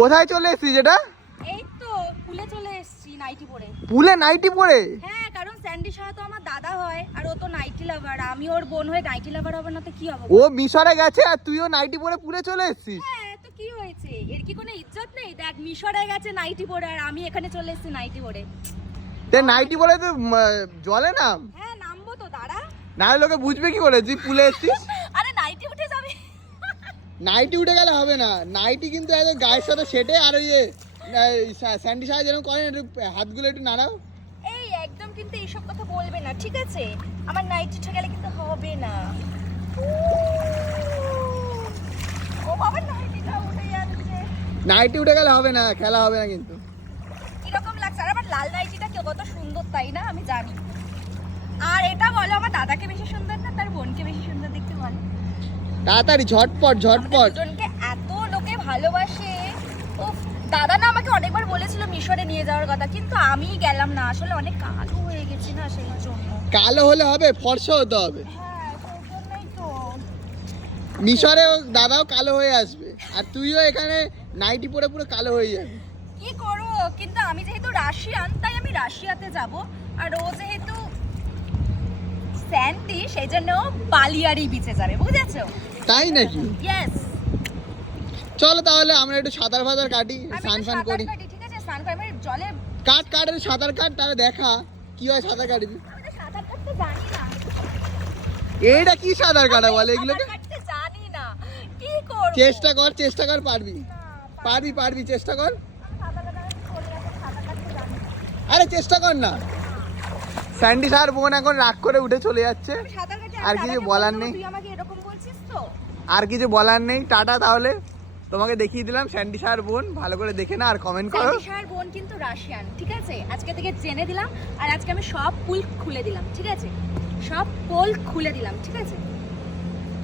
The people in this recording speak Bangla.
কোথায় চলে এসেছিস যেটা? এই তো পুলে চলে এসেছি নাইটি পরে। পুলে নাইটি পরে? হ্যাঁ, কারণ স্যান্ডি শাহ তো আমার দাদা হয় আর ও তো নাইটি লাভার, আমি ওর বোন হয়ে নাইটি লাভার হবে না তো কি হবে? ও মিশরে গেছে আর তুইও নাইটি পরে পুলে চলে এসেছিস? হ্যাঁ, তো কি হয়েছে? এর কি কোনো ইজ্জত নেই? দেখ মিশরে গেছে নাইটি পরে আর আমি এখানে চলে এসেছি নাইটি পরে। তে নাইটি পরে তো জলে নাম। হ্যাঁ, নামবো তো, দাঁড়া। না লোকে বুঝবে কি করে তুই পুলে এসেছিস? আরে নাইটি উঠে যাবে। নাইটি উঠে গেলে হবে না, নাইটি কিন্তু একদম গায়ের সাথে সেটে আর ওই যে স্যান্ডি সাহেব যেরকম করেন একটু হাতগুলো একটু নাড়াও। এই একদম কিন্তু এইসব কথা বলবে না, ঠিক আছে? আমার নাইটি উঠে গেলে কিন্তু হবে না। ও বাবা, নাইটিটা উঠে যাচ্ছে। নাইটি উঠে গেলে হবে না, খেলা হবে না কিন্তু। কিরকম লাগছে? আর আমার লাল নাইটিটা কত সুন্দর, তাই না? আমি জানি। আর এটা বলো, আমার দাদাকে বেশি সুন্দর না তার বোনকে বেশি সুন্দর দেখতে বলো? তাড়াতাড়ি ঝটপট ঝটপট। দুজনকে এত লোকে ভালোবাসে। ও দাদা না আমাকে অনেকবার বলেছিল মিশরে নিয়ে যাওয়ার কথা, কিন্তু আমি গেলাম না, আসলে অনেক কালো হয়ে গেছি না সেই জন্য। কালো হলে হবে, ফর্সা হতে হবে। হ্যাঁ, সেই জন্যই তো। মিশরে দাদাও কালো হয়ে আসবে আর তুইও এখানে নাইটি পরে পুরো কালো হয়ে যাবে। কি করবো, কিন্তু আমি যেহেতু রাশিয়ান তাই আমি রাশিয়াতে যাব, আর ও যেহেতু স্যান্ডি সেই জন্য বালিয়ারি বিচে যাবে, বুঝেছো? তাই নাকি? ইয়েস। চলো তাহলে আমরা একটু সাঁতার ফাতার কাটি, স্নান ফান করি। ঠিক আছে, স্নান করে আমি জলে। কাট কাট সাঁতার কাট, তাহলে দেখা কি হয় সাঁতার কাটবি। আমি তো সাঁতার কাটতে জানি না। এইটা কি সাঁতার কাটা বলে এগুলোকে? সাঁতার কাটতে জানি না, কি করব? চেষ্টা কর পারবি, পারবি পারবি, চেষ্টা কর। সাঁতার কাটতে জানি না। আরে চেষ্টা কর না। স্যান্ডি স্যার বোন এখন রাগ করে উঠে চলে যাচ্ছে, আমি সাঁতার কাটি, আর কিছু বলার নেই। তুই আমাকে এরকম বলছিস তো? আর কিছু বলার নেই, টাটা। তাহলে তোমাকে দেখিয়ে দিলাম স্যান্ডি স্যার বোন, ভালো করে দেখে না আর কমেন্ট করো। স্যান্ডি শাহর বোন কিন্তু রাশিয়ান, ঠিক আছে? আজকে থেকে জেনে দিলাম, আর আজকে আমি সব পুল খুলে দিলাম, ঠিক আছে? সব পোল খুলে দিলাম, ঠিক আছে?